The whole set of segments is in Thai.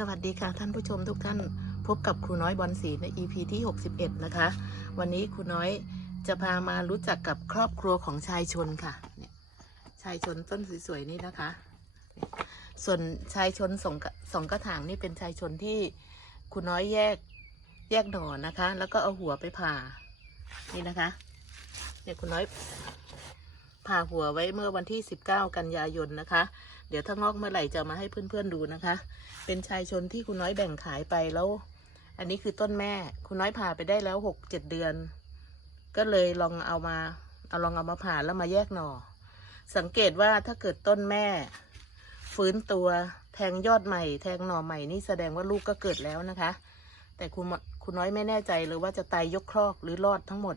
สวัสดีค่ะท่านผู้ชมทุกท่านพบกับครูน้อยบอลศรีใน EP ที่ 61 นะคะ วันนี้ครูน้อยจะพามารู้จักกับครอบครัวของชายชนค่ะเนี่ยชายชนต้นสวยๆนี่นะคะ ส่วนชายชนสองกระสองกระถางนี่เป็นชายชนที่ครูน้อยแยกแยกหน่อนะคะ แล้วก็เอาหัวไปผ่านี่นะคะเนี่ยครูน้อยผ่าหัวไว้เมื่อวันที่ 19 กันยายนนะคะ เดี๋ยวถ้างอกเมื่อไหร่จะมาให้เพื่อนๆดูนะคะ เป็นชายชนที่คุณน้อยแบ่งขายไปแล้ว อันนี้คือต้นแม่ คุณน้อยผ่าไปได้แล้วหกเจ็ดเดือน ก็เลยลองเอามาเอาลองเอามาผ่าแล้วมาแยกหน่อ สังเกตว่าถ้าเกิดต้นแม่ ฟื้นตัวแทงยอดใหม่ แทงหน่อใหม่นี่แสดงว่าลูกก็เกิดแล้วนะคะ แต่คุณคุณน้อยไม่แน่ใจเลยว่าจะตายยกครอกหรือรอดทั้งหมด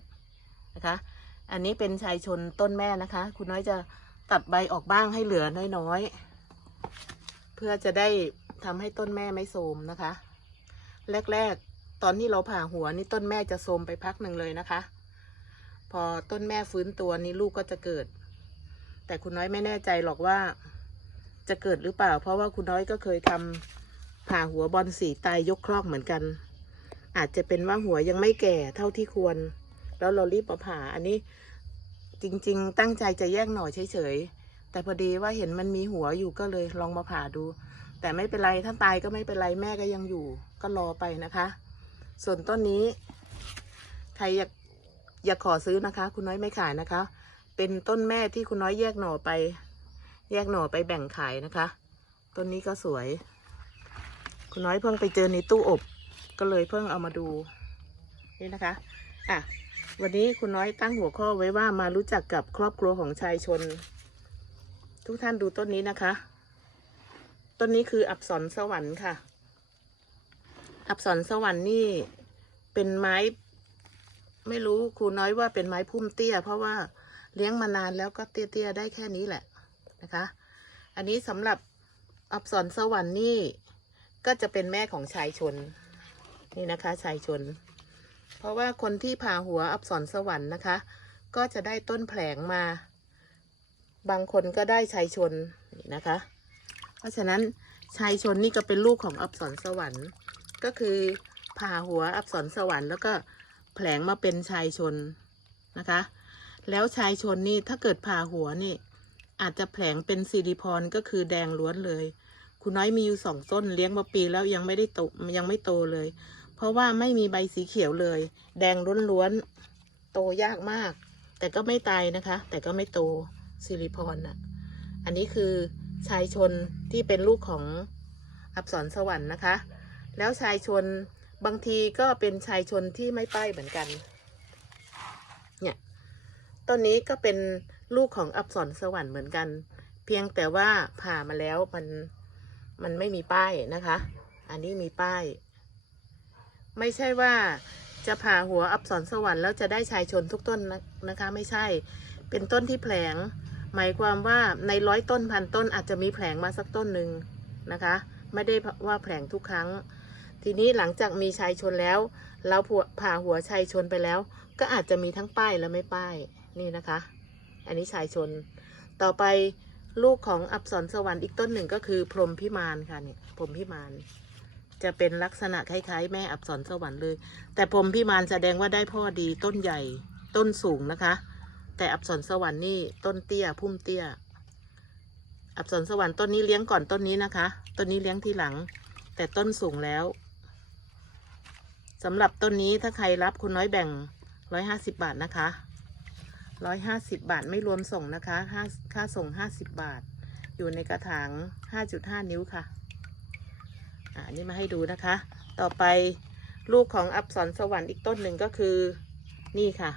นะคะ อันนี้เป็นชายชนต้นแม่นะคะ คุณน้อยจะ ตัดใบออกบ้างให้เหลือน้อยๆ เพื่อจะได้ทำให้ต้นแม่ไม่โทมนะคะ แรกๆ ตอนที่เราผ่าหัวนี่ต้นแม่จะโทมไปพักหนึ่งเลยนะคะ พอต้นแม่ฟื้นตัวนี้ลูกก็จะเกิด แต่คุณน้อยไม่แน่ใจหรอกว่าจะเกิดหรือเปล่า เพราะว่าคุณน้อยก็เคยทำผ่าหัวบอลสีตายยกครอกเหมือนกัน อาจจะเป็นว่าหัวยังไม่แก่เท่าที่ควร แล้วเรารีบมาผ่าอันนี้ จริง ๆ ตั้งใจจะแยกหน่อเฉยๆ แต่พอดีว่าเห็นมันมีหัวอยู่ก็เลยลองมาผ่าดู แต่ไม่เป็นไรถ้าตายก็ไม่เป็นไรแม่ก็ยังอยู่ ก็รอไปนะคะ ส่วนต้นนี้ ใครอยากอยากขอซื้อนะคะ คุณน้อยไม่ขายนะคะ เป็นต้นแม่ที่คุณน้อยแยกหน่อไป แยกหน่อไปแบ่งขายนะคะ ต้นนี้ก็สวย คุณน้อยเพิ่งไปเจอในตู้อบ ก็เลยเพิ่งเอามาดูนี่นะคะ อะ วันนี้คุณน้อยตั้งหัวข้อไว้ว่ามารู้จักกับครอบครัวของชายชน ทุกท่านดูต้นนี้นะคะ ต้นนี้คืออับสรสวรรค์ค่ะ อับสรสวรรค์นี่เป็นไม้ ไม่รู้ครูน้อยว่าเป็นไม้พุ่มเตี้ย เพราะว่าเลี้ยงมานานแล้วก็เตี้ยๆได้แค่นี้แหละนะคะ อันนี้สำหรับอับสรสวรรค์นี่ก็จะเป็นแม่ของชายชน นี่นะคะ ชายชน เพราะว่าคนที่ผ่าหัวอับสรสวรรค์นะคะ ก็จะได้ต้นแผลงมา บางคนก็ได้ชายชนนี่นะคะ เพราะฉะนั้นชายชนนี่ก็เป็นลูกของอับสรสวรรค์ ก็คือผ่าหัวอับสรสวรรค์แล้วก็แผลงมาเป็นชายชนนะคะ แล้วชายชนนี่ถ้าเกิดผ่าหัวนี่ อาจจะแผลงเป็นซิลิพรก็คือแดงล้วนเลย คุณน้อยมีอยู่สองต้นเลี้ยงมาปีแล้วยังไม่ได้โตยังไม่โตเลย เพราะว่าไม่มีใบสีเขียวเลย แดงล้วนๆ โตยากมาก แต่ก็ไม่ตายนะคะ แต่ก็ไม่โตซิลิพรน่ะ อันนี้คือชายชนที่เป็นลูกของอับสรสวรรค์นะคะ แล้วชายชนบางทีก็เป็นชายชนที่ไม่ป้ายเหมือนกัน เนี่ย ต้นนี้ก็เป็นลูกของอับสรสวรรค์เหมือนกัน เพียงแต่ว่าผ่ามาแล้วมันมันไม่มีป้ายนะคะ อันนี้มีป้าย ไม่ใช่ว่าจะผ่าหัวอับสรสวรรค์แล้วจะได้ชายชนทุกต้นนะนะคะ ไม่ใช่ เป็นต้นที่แผลง หมายความว่าในร้อยต้นพันต้นอาจจะมีแผลงมาสักต้นหนึ่งนะคะ ไม่ได้ว่าแผลงทุกครั้ง ทีนี้หลังจากมีชายชนแล้ว เราผ่าหัวชายชนไปแล้ว ก็อาจจะมีทั้งป้ายและไม่ป้ายนี่นะคะ อันนี้ชายชน ต่อไปลูกของอับสรสวรรค์อีกต้นหนึ่งก็คือพรหมพิมานค่ะเนี่ยพรหมพิมาน จะเป็นลักษณะคล้ายๆ แม่อับสรสวรรค์เลย แต่พรมพิมานแสดงว่าได้พ่อดีต้นใหญ่ต้นสูงนะคะ แต่อับสรสวรรค์นี่ต้นเตี้ยพุ่มเตี้ย อับสรสวรรค์ต้นนี้เลี้ยงก่อนต้นนี้นะคะ ต้นนี้เลี้ยงทีหลัง แต่ต้นสูงแล้วสำหรับต้นนี้ถ้าใครรับคุณน้อยแบ่งร้อยห้าสิบบาทนะคะร้อยห้าสิบบาทไม่รวมส่งนะคะค่าค่าส่งห้าสิบบาท อยู่ในกระถางห้าจุดห้านิ้วค่ะ อ่านี่มาให้ดูนะคะ ต่อไปลูกของอับสรสวรรค์อีกต้นหนึ่งก็คือ นี่ค่ะ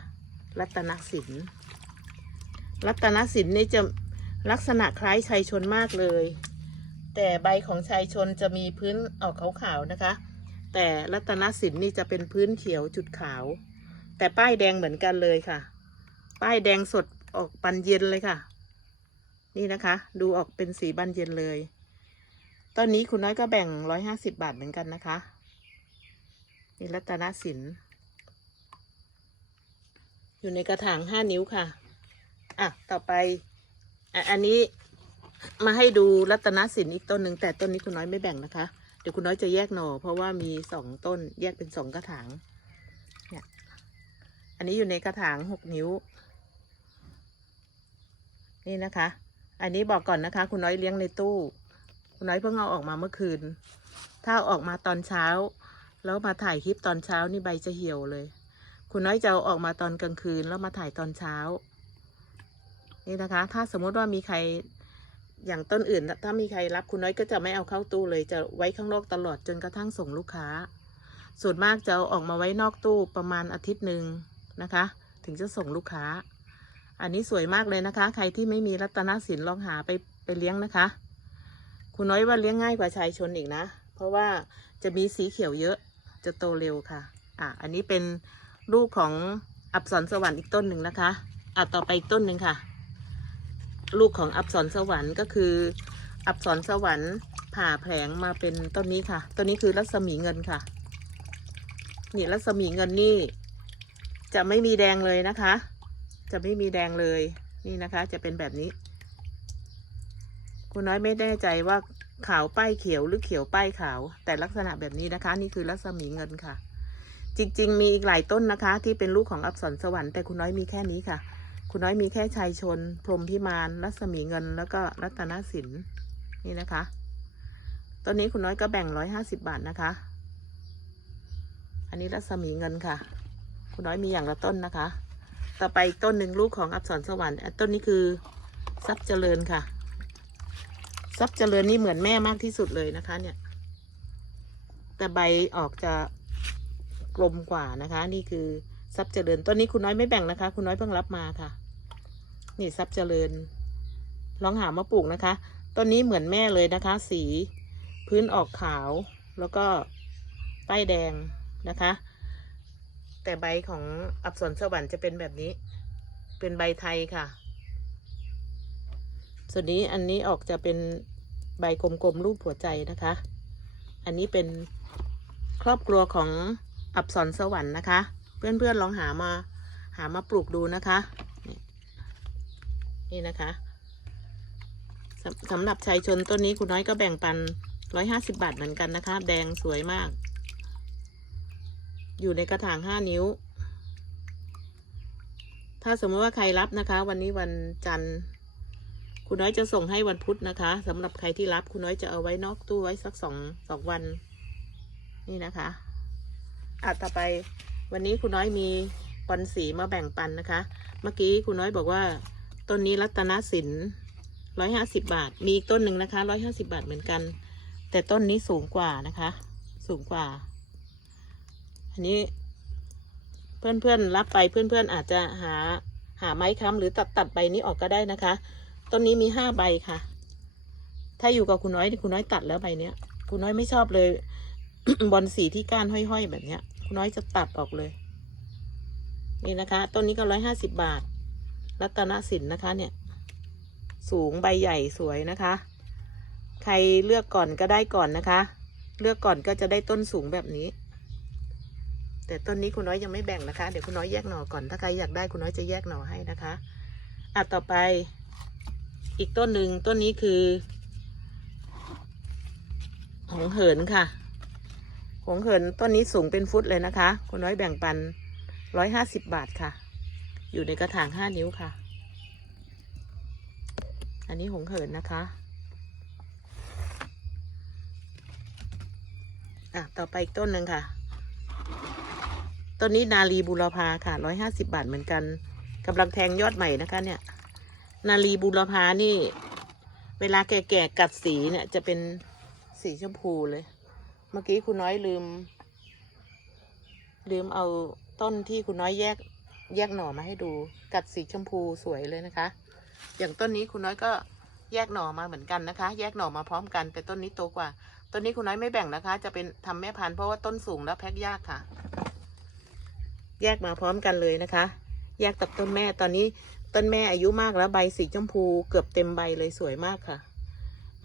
รัตนสินรัตนสินนี่จะลักษณะคล้ายชัยชนมากเลย แต่ใบของชัยชนจะมีพื้นออกขาวๆนะคะ แต่รัตนสินนี่จะเป็นพื้นเขียวจุดขาว แต่ป้ายแดงเหมือนกันเลยค่ะ ป้ายแดงสดออกปันเย็นเลยค่ะ นี่นะคะ ดูออกเป็นสีบันเย็นเลย ตอนนี้คุณน้อยก็แบ่งร้อยห้าสิบบาทเหมือนกันนะคะ นี่รัตนสิน อยู่ในกระถางห้านิ้วค่ะ อะ ต่อไปอะอันนี้มาให้ดูรัตนสินอีกต้นหนึ่งแต่ต้นนี้คุณน้อยไม่แบ่งนะคะ เดี๋ยวคุณน้อยจะแยกหน่อ เพราะว่ามีสองต้นแยกเป็นสองกระถาง เนี่ย อันนี้อยู่ในกระถางหกนิ้ว นี่นะคะ อันนี้บอกก่อนนะคะ คุณน้อยเลี้ยงในตู้ คุณน้อยเพิ่งเอาออกมาเมื่อคืน ถ้าอออกมาตอนเช้า แล้วมาถ่ายคลิปตอนเช้านี่ใบจะเหี่ยวเลย คุณน้อยจะเอาออกมาตอนกลางคืนแล้วมาถ่ายตอนเช้า นี่นะคะ ถ้าสมมติว่ามีใครอย่างต้นอื่น ถ้ามีใครรับคุณน้อยก็จะไม่เอาเข้าตู้เลย จะไว้ข้างนอกตลอดจนกระทั่งส่งลูกค้า ส่วนมากจะเอาออกมาไว้นอกตู้ประมาณอาทิตย์หนึ่งนะคะ ถึงจะส่งลูกค้า อันนี้สวยมากเลยนะคะ ใครที่ไม่มีรัตนสินลองหาไปไปเลี้ยงนะคะ คุณน้อยว่าเลี้ยงง่ายกว่าชายชนอีกนะ เพราะว่าจะมีสีเขียวเยอะจะโตเร็วค่ะ อะ อันนี้เป็นลูกของอับสรสวรรค์อีกต้นหนึ่งนะคะ อะ ต่อไปต้นหนึ่งค่ะ ลูกของอับสรสวรรค์ก็คือ อับสรสวรรค์ผ่าแผลงมาเป็นต้นนี้ค่ะ ต้นนี้คือรัศมีเงินค่ะ นี่รัศมีเงินนี่ จะไม่มีแดงเลยนะคะ จะไม่มีแดงเลย นี่นะคะ จะเป็นแบบนี้ คุณน้อยไม่แน่ใจว่าขาวป้ายเขียวหรือเขียวป้ายขาว แต่ลักษณะแบบนี้นะคะ นี่คือรัศมีเงินค่ะ จริง ๆ มีอีกหลายต้นนะคะ ที่เป็นลูกของอับสรสวรรค์แต่คุณน้อยมีแค่นี้ค่ะ คุณน้อยมีแค่ชายชน พรมพิมานรัศมีเงินแล้วก็รัตนสินนี่นะคะต้นนี้คุณน้อยก็แบ่งร้อยห้าสิบบาทนะคะ อันนี้รัศมีเงินค่ะ คุณน้อยมีอย่างละต้นนะคะ ต่อไปต้นหนึ่งลูกของอับสรสวรรค์ต้นนี้คือทรัพย์เจริญค่ะ ทรัพย์เจริญนี่เหมือนแม่มากที่สุดเลยนะคะ เนี่ย แต่ใบออกจะกลมกว่านะคะ นี่คือทรัพย์เจริญต้นนี้คุณน้อยไม่แบ่งนะคะ คุณน้อยเพิ่งรับมาค่ะ นี่ทรัพย์เจริญ ลองหามาปลูกนะคะต้นนี้เหมือนแม่เลยนะคะ สีพื้นออกขาว แล้วก็ป้ายแดงนะคะ แต่ใบของอับสรสวรรค์จะเป็นแบบนี้ เป็นใบไทยค่ะ ส่วนนี้อันนี้ออกจะเป็น ใบกลมๆรูปหัวใจนะคะ อันนี้เป็นครอบครัวของอับสรสวรรค์นะคะ เพื่อนๆลองหามาหามาปลูกดูนะคะ นี่นี่นะคะสำสำหรับชายชนต้นนี้คุณน้อยก็แบ่งปันร้อยห้าสิบบาทเหมือนกันนะคะ แดงสวยมาก อยู่ในกระถางห้านิ้ว ถ้าสมมติว่าใครรับนะคะ วันนี้วันจันทร์ คุณน้อยจะส่งให้วันพุธนะคะสำหรับใครที่รับคุณน้อยจะเอาไว้นอกตู้ไว้สักสองสองวัน นี่นะคะอะต่อไปวันนี้คุณน้อยมีปอนสีมาแบ่งปันนะคะ เมื่อกี้คุณน้อยบอกว่าต้นนี้รัตนสินร้อยห้าสิบบาท มีอีกต้นหนึ่งนะคะร้อยห้าสิบาทเหมือนกัน แต่ต้นนี้สูงกว่านะคะ สูงกว่า อันนี้ เพื่อนๆรับไปเพื่อนๆอาจจะหาหาไม้ค้ำหรือตัดตัดใบนี้ออกก็ได้นะคะ ต้นนี้มีห้าใบค่ะ ถ้าอยู่กับคุณน้อยคุณน้อยตัดแล้วใบเนี้ย คุณน้อยไม่ชอบเลย บอลสีที่ก้านห้อยๆแบบเนี้ย คุณน้อยจะตัดออกเลย นี่นะคะ ต้นนี้ก็ร้อยห้าสิบบาท รัตนสินนะคะ เนี่ย สูงใบใหญ่สวยนะคะ ใครเลือกก่อนก็ได้ก่อนนะคะ เลือกก่อนก็จะได้ต้นสูงแบบนี้แต่ต้นนี้คุณน้อยยังไม่แบ่งนะคะ เดี๋ยวคุณน้อยแยกหน่อก่อน ถ้าใครอยากได้คุณน้อยจะแยกหน่อให้นะคะ อะต่อไป อีกต้นหนึ่งต้นนี้คือ หงเหินค่ะ หงเหินต้นนี้สูงเป็นฟุตเลยนะคะคุณน้อยแบ่งปันร้อยห้าสิบบาทค่ะ อยู่ในกระถางห้านิ้วค่ะ อันนี้หงเหินนะคะอะต่อไปอีกต้นหนึ่งค่ะ ต้นนี้นาลีบุรพาค่ะร้อยห้าสิบาทเหมือนกันกำลังแทงยอดใหม่นะคะเนี่ย นาลีบุรพานี่ เวลาแก่ๆกัดสีเนี่ยจะเป็นสีชมพูเลย เมื่อกี้คุณน้อยลืม ลืมเอาต้นที่คุณน้อยแยกแยกหน่อมาให้ดู กัดสีชมพูสวยเลยนะคะ อย่างต้นนี้คุณน้อยก็แยกหน่อมาเหมือนกันนะคะ แยกหน่อมาพร้อมกัน แต่ต้นนี้โตกว่า ต้นนี้คุณน้อยไม่แบ่งนะคะ จะเป็นทำแม่พันธุ์เพราะว่าต้นสูงแล้วแพ็คยากค่ะ แยกมาพร้อมกันเลยนะคะ แยกกับต้นแม่ตอนนี้ ต้นแม่อายุมากแล้วใบสีชมพูเกือบเต็มใบเลยสวยมากค่ะ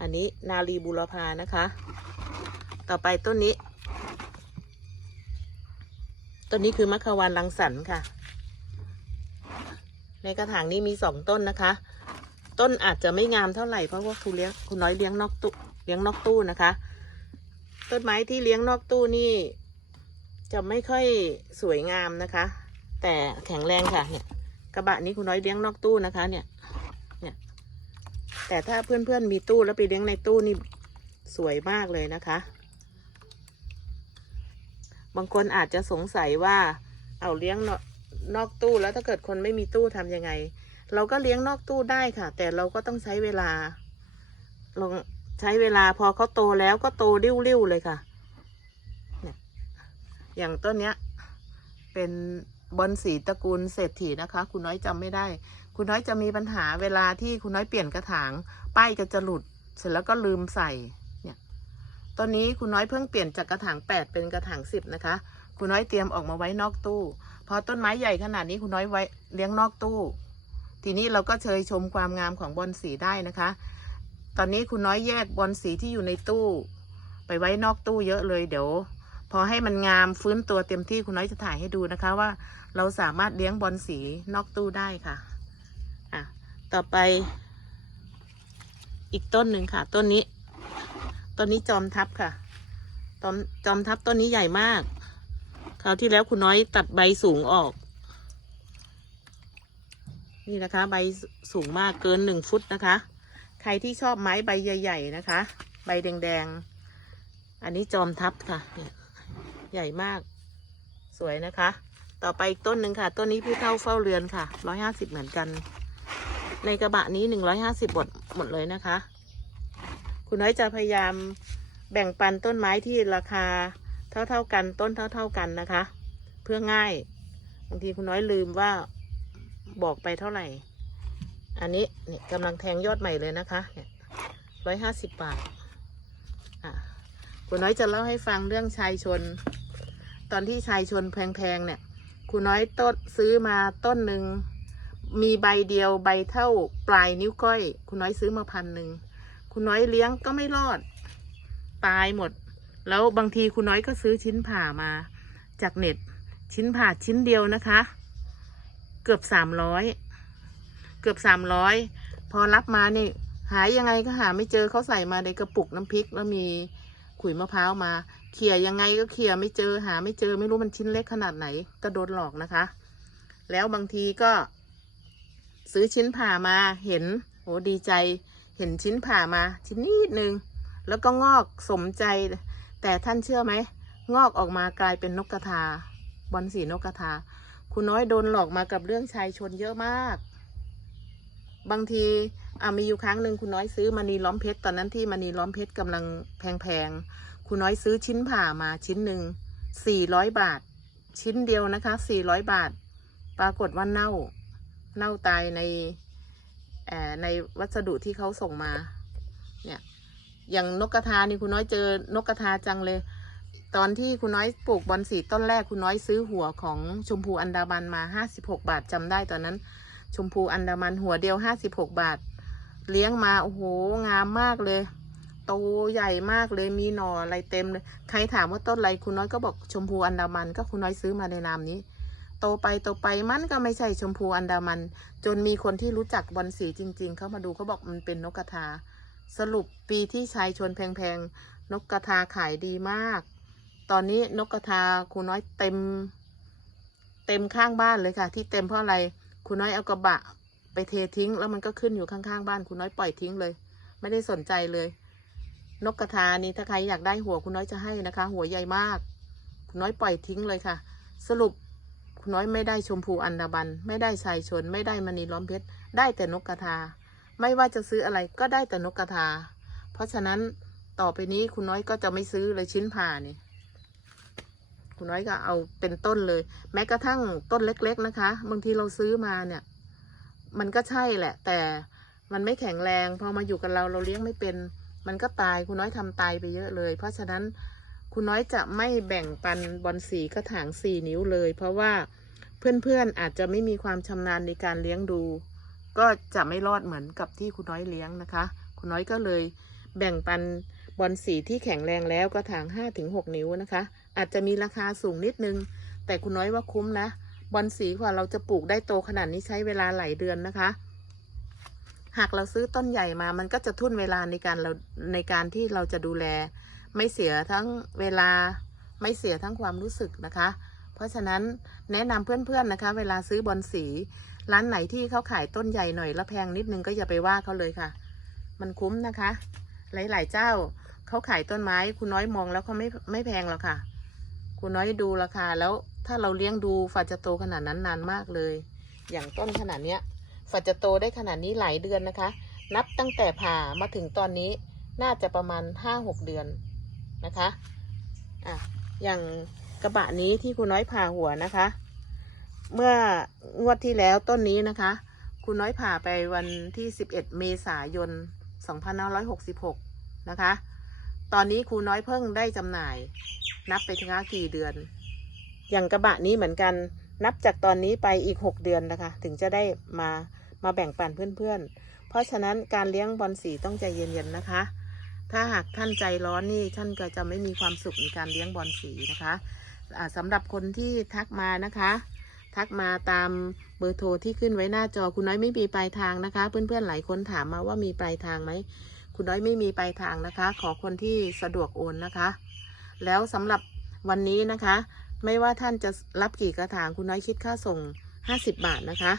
อันนี้นาลีบุรพานะคะ ต่อไปต้นนี้ ต้นนี้คือมะขวานรังสรรค่ะ ในกระถางนี้มีสองต้นนะคะ ต้นอาจจะไม่งามเท่าไหร่เพราะว่าคุณเลี้ยงคุณน้อยเลี้ยงนอกตู้เลี้ยงนอกตู้นะคะ ต้นไม้ที่เลี้ยงนอกตู้นี่ จะไม่ค่อยสวยงามนะคะ แต่แข็งแรงค่ะเนี่ย ระบะนี้คุณน้อยเลี้ยงนอกตู้นะคะ เนี่ย เนี่ย แต่ถ้าเพื่อนๆมีตู้แล้วไปเลี้ยงในตู้นี่สวยมากเลยนะคะ บางคนอาจจะสงสัยว่า เอาเลี้ยงนอกตู้แล้วถ้าเกิดคนไม่มีตู้ทำยังไง เราก็เลี้ยงนอกตู้ได้ค่ะ แต่เราก็ต้องใช้เวลาลงใช้เวลาพอเขาโตแล้วก็โตริ้วๆเลยค่ะ อย่างต้นเนี้ย เป็น บอนสีตระกูลเศรษฐีนะคะ คุณน้อยจำไม่ได้ คุณน้อยจะมีปัญหาเวลาที่คุณน้อยเปลี่ยนกระถาง ป้ายก็จะหลุด เสร็จแล้วก็ลืมใส่ เนี่ยตอนนี้คุณน้อยเพิ่งเปลี่ยนจากกระถางแปดเป็นกระถางสิบนะคะ คุณน้อยเตรียมออกมาไว้นอกตู้พอต้นไม้ใหญ่ขนาดนี้คุณน้อยไว้เลี้ยงนอกตู้ ทีนี้เราก็เชยชมความงามของบอนสีได้นะคะ ตอนนี้คุณน้อยแยกบอนสีที่อยู่ในตู้ ไปไว้นอกตู้เยอะเลยเดี๋ยว พอให้มันงามฟื้นตัวเต็มที่คุณน้อยจะถ่ายให้ดูนะคะว่า เราสามารถเลี้ยงบอนสีนอกตู้ได้ค่ะ อะ ต่อไป อีกต้นหนึ่งค่ะ ต้นนี้ ต้นนี้จอมทับค่ะตอมจอมทับต้นนี้ใหญ่มาก คราวที่แล้วคุณน้อยตัดใบสูงออก นี่นะคะ ใบสูงมากเกินหนึ่งฟุตนะคะ ใครที่ชอบไม้ใบใหญ่ ๆ นะคะ ใบแดงๆ อันนี้จอมทับค่ะเนี่ย ใหญ่มาก สวยนะคะ ต่อไปอีกต้นหนึ่งค่ะ ต้นนี้ผู้เท่าเฝ้าเรือนค่ะร้อยห้าสิบเหมือนกัน ในกระบะนี้หนึ่งร้อยห้าสิบหมดหมดเลยนะคะ คุณน้อยจะพยายามแบ่งปันต้นไม้ที่ราคาเท่า ๆกันต้นเท่า ๆกันนะคะ เพื่อง่ายบางทีคุณน้อยลืมว่าบอกไปเท่าไหร่ อันนี้เนี่ยกำลังแทงยอดใหม่เลยนะคะ เนี่ยร้อยห้าสิบบาท อะ คุณน้อยจะเล่าให้ฟังเรื่องชายชน ตอนที่ชายชนแพงๆเนี่ยคุณน้อยต้นซื้อมาต้นหนึ่งมีใบเดียวใบเท่าปลายนิ้วก้อยคุณน้อยซื้อมาพันหนึ่งคุณน้อยเลี้ยงก็ไม่รอด ตายหมด แล้วบางทีคุณน้อยก็ซื้อชิ้นผ่ามาจากเน็ต ชิ้นผ่าชิ้นเดียวนะคะ เกือบสามร้อยเกือบสามร้อยพอรับมาเนี่ยหายยังไงก็หาไม่เจอเขาใส่มาในกระปุกน้ำพริกแล้วมีขุยมะพร้าวมา เขี่ยยังไงก็เขี่ยไม่เจอหา ไม่เจอไม่รู้มันชิ้นเล็กขนาดไหน ก็โดนหลอกนะคะ แล้วบางทีก็ ซื้อชิ้นผ่ามาเห็นโหดีใจ เห็นชิ้นผ่ามา ชิ้นนิดนึง แล้วก็งอกสมใจ แต่ท่านเชื่อไหมงอกออกมากลายเป็นนกกระทาบอลสีนกกระทา คุณน้อยโดนหลอกมากับเรื่องชายชนเยอะมาก บางทีอ่ามีอยู่ครั้งหนึ่งคุณน้อยซื้อมณีล้อมเพชรตอนนั้นที่มณีล้อมเพชรกำลังแพงๆ คุณน้อยซื้อชิ้นผ่ามาชิ้นหนึ่งสี่ร้อยบาท ชิ้นเดียวนะคะสี่ร้อยบาท ปรากฏว่าเน่า เน่าตายในเอ่อในวัสดุที่เขาส่งมา เนี่ย อย่างนกกระทานี่คุณน้อยเจอนกกระทาจังเลย ตอนที่คุณน้อยปลูกบอนสีต้นแรกคุณน้อยซื้อหัวของชมพูอันดามันมาห้าสิบหกบาทจำได้ตอนนั้น ชมพูอันดามันหัวเดียวห้าสิบหกบาท เลี้ยงมาโอ้โหงามมากเลย โตใหญ่มากเลยมีหน่ออะไรเต็มเลยใครถามว่าต้นอะไรคุณน้อยก็บอกชมพูอันดามันก็คุณน้อยซื้อมาในนามนี้ โตไปโตไปมันก็ไม่ใช่ชมพูอันดามัน จนมีคนที่รู้จักบอลสีจริง ๆ เขามาดูเขาบอกมันเป็นนกกระทา สรุปปีที่ชายชวนแพงๆนกกระทาขายดีมาก ตอนนี้นกกระทาคุณน้อยเต็ม เต็มข้างบ้านเลยค่ะ ที่เต็มเพราะอะไรคุณน้อยเอากระบะไปเททิ้ง แล้วมันก็ขึ้นอยู่ข้างๆ บ้านคุณน้อยปล่อยทิ้งเลย ไม่ได้สนใจเลย นกกระทานี่ถ้าใครอยากได้หัวคุณน้อยจะให้นะคะ หัวใหญ่มาก คุณน้อยปล่อยทิ้งเลยค่ะ สรุปคุณน้อยไม่ได้ชมพูอันดาบัน ไม่ได้ชายชน ไม่ได้มณีล้อมเพชรได้แต่นกกระทา ไม่ว่าจะซื้ออะไรก็ได้แต่นกกระทา เพราะฉะนั้นต่อไปนี้คุณน้อยก็จะไม่ซื้อเลยชิ้นผ่านี่คุณน้อยก็เอาเป็นต้นเลย แม้กระทั่งต้นเล็ก ๆนะคะบางทีเราซื้อมาเนี่ย มันก็ใช่แหละ แต่มันไม่แข็งแรง พอมาอยู่กับเราเราเลี้ยงไม่เป็น มันก็ตายคุณน้อยทำตายไปเยอะเลย เพราะฉะนั้นคุณน้อยจะไม่แบ่งปันบอลสีกระถางสี่นิ้วเลย เพราะว่าเพื่อนๆอาจจะไม่มีความชำนาญในการเลี้ยงดู ก็จะไม่รอดเหมือนกับที่คุณน้อยเลี้ยงนะคะ คุณน้อยก็เลยแบ่งปันบอลสีที่แข็งแรงแล้วกระถางห้าถึงหกนิ้วนะคะ อาจจะมีราคาสูงนิดนึง แต่คุณน้อยว่าคุ้มนะบอลสีกว่าเราจะปลูกได้โตขนาดนี้ใช้เวลาหลายเดือนนะคะ หากเราซื้อต้นใหญ่มามันก็จะทุ่นเวลาในการเราในการที่เราจะดูแล ไม่เสียทั้งเวลาไม่เสียทั้งความรู้สึกนะคะ เพราะฉะนั้นแนะนำเพื่อนๆนะคะ เวลาซื้อบอลสี ร้านไหนที่เขาขายต้นใหญ่หน่อยแล้วแพงนิดนึงก็อย่าไปว่าเขาเลยค่ะ มันคุ้มนะคะ หลายๆเจ้าเขาขายต้นไม้คุณน้อยมองแล้วเขาไม่ไม่แพงหรอกค่ะ คุณน้อยดูราคาแล้วถ้าเราเลี้ยงดูฝัดจะโตขนาดนั้นนานมากเลย อย่างต้นขนาดเนี้ย ฝัดจะโตได้ขนาดนี้หลายเดือนนะคะ นับตั้งแต่ผ่ามาถึงตอนนี้น่าจะประมาณห้าหกเดือนนะคะอะอย่างกระบะนี้ที่คุณน้อยผ่าหัวนะคะ เมื่องวดที่แล้วต้นนี้นะคะ คุณน้อยผ่าไปวันที่11เอ็ดเมษายน2566นห้าร้อยหกสิบหกนะคะ ตอนนี้ครูน้อยเพิ่งได้จำหน่าย นับไปถึงกี่เดือน อย่างกระบะนี้เหมือนกันนับจากตอนนี้ไปอีก6เดือนนะคะ ถึงจะได้มา มาแบ่งปันเพื่อนๆ เพราะฉะนั้นการเลี้ยงบอลสีต้องใจเย็นๆนะคะ ถ้าหากท่านใจร้อนนี่ท่านก็จะไม่มีความสุขในการเลี้ยงบอลสีนะคะสำหรับคนที่ทักมานะคะ ทักมาตามเบอร์โทรที่ขึ้นไว้หน้าจอคุณน้อยไม่มีปลายทางนะคะ เพื่อนๆหลายคนถามมาว่ามีปลายทางไหมคุณน้อยไม่มีปลายทางนะคะ ขอคนที่สะดวกโอนนะคะ แล้วสำหรับวันนี้นะคะ ไม่ว่าท่านจะรับกี่กระถางคุณน้อยคิดค่าส่ง 50บาทนะคะ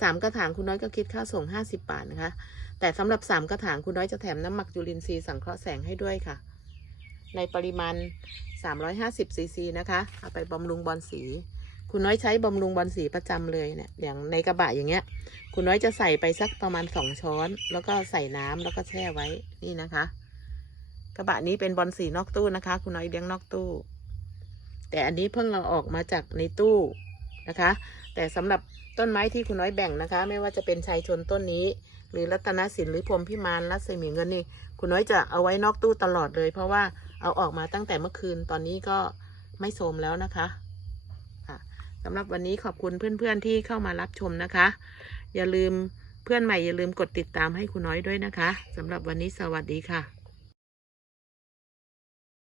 สามกระถางคุณน้อยก็คิดค่าส่ง50บาทนะคะ แต่สำหรับสามกระถางคุณน้อยจะแถมน้ำหมักจุลินทรีย์สังเคราะห์แสงให้ด้วยค่ะ ในปริมาณ350ซีซีนะคะเอาไปบำรุงบอลสีคุณน้อยใช้บำรุงบอลสีประจำเลยเนี่ยอย่างในกระบะอย่างเงี้ย คุณน้อยจะใส่ไปสักประมาณสองช้อน แล้วก็ใส่น้ำแล้วก็แช่ไว้นี่นะคะ กระบะนี้เป็นบอลสีนอกตู้นะคะ คุณน้อยเลี้ยงนอกตู้ แต่อันนี้เพิ่งเอาออกมาจากในตู้ นะคะ แต่สำหรับต้นไม้ที่คุณน้อยแบ่งนะคะ ไม่ว่าจะเป็นชายชนต้นนี้ หรือรัตนสินหรือพรมพิมานรัศมีเงินนี่คุณน้อยจะเอาไว้นอกตู้ตลอดเลย เพราะว่าเอาออกมาตั้งแต่เมื่อคืนตอนนี้ก็ไม่โทมแล้วนะคะค่ะสำหรับวันนี้ขอบคุณเพื่อนๆที่เข้ามารับชมนะคะ อย่าลืมเพื่อนใหม่อย่าลืมกดติดตามให้คุณน้อยด้วยนะคะสำหรับวันนี้สวัสดีค่ะ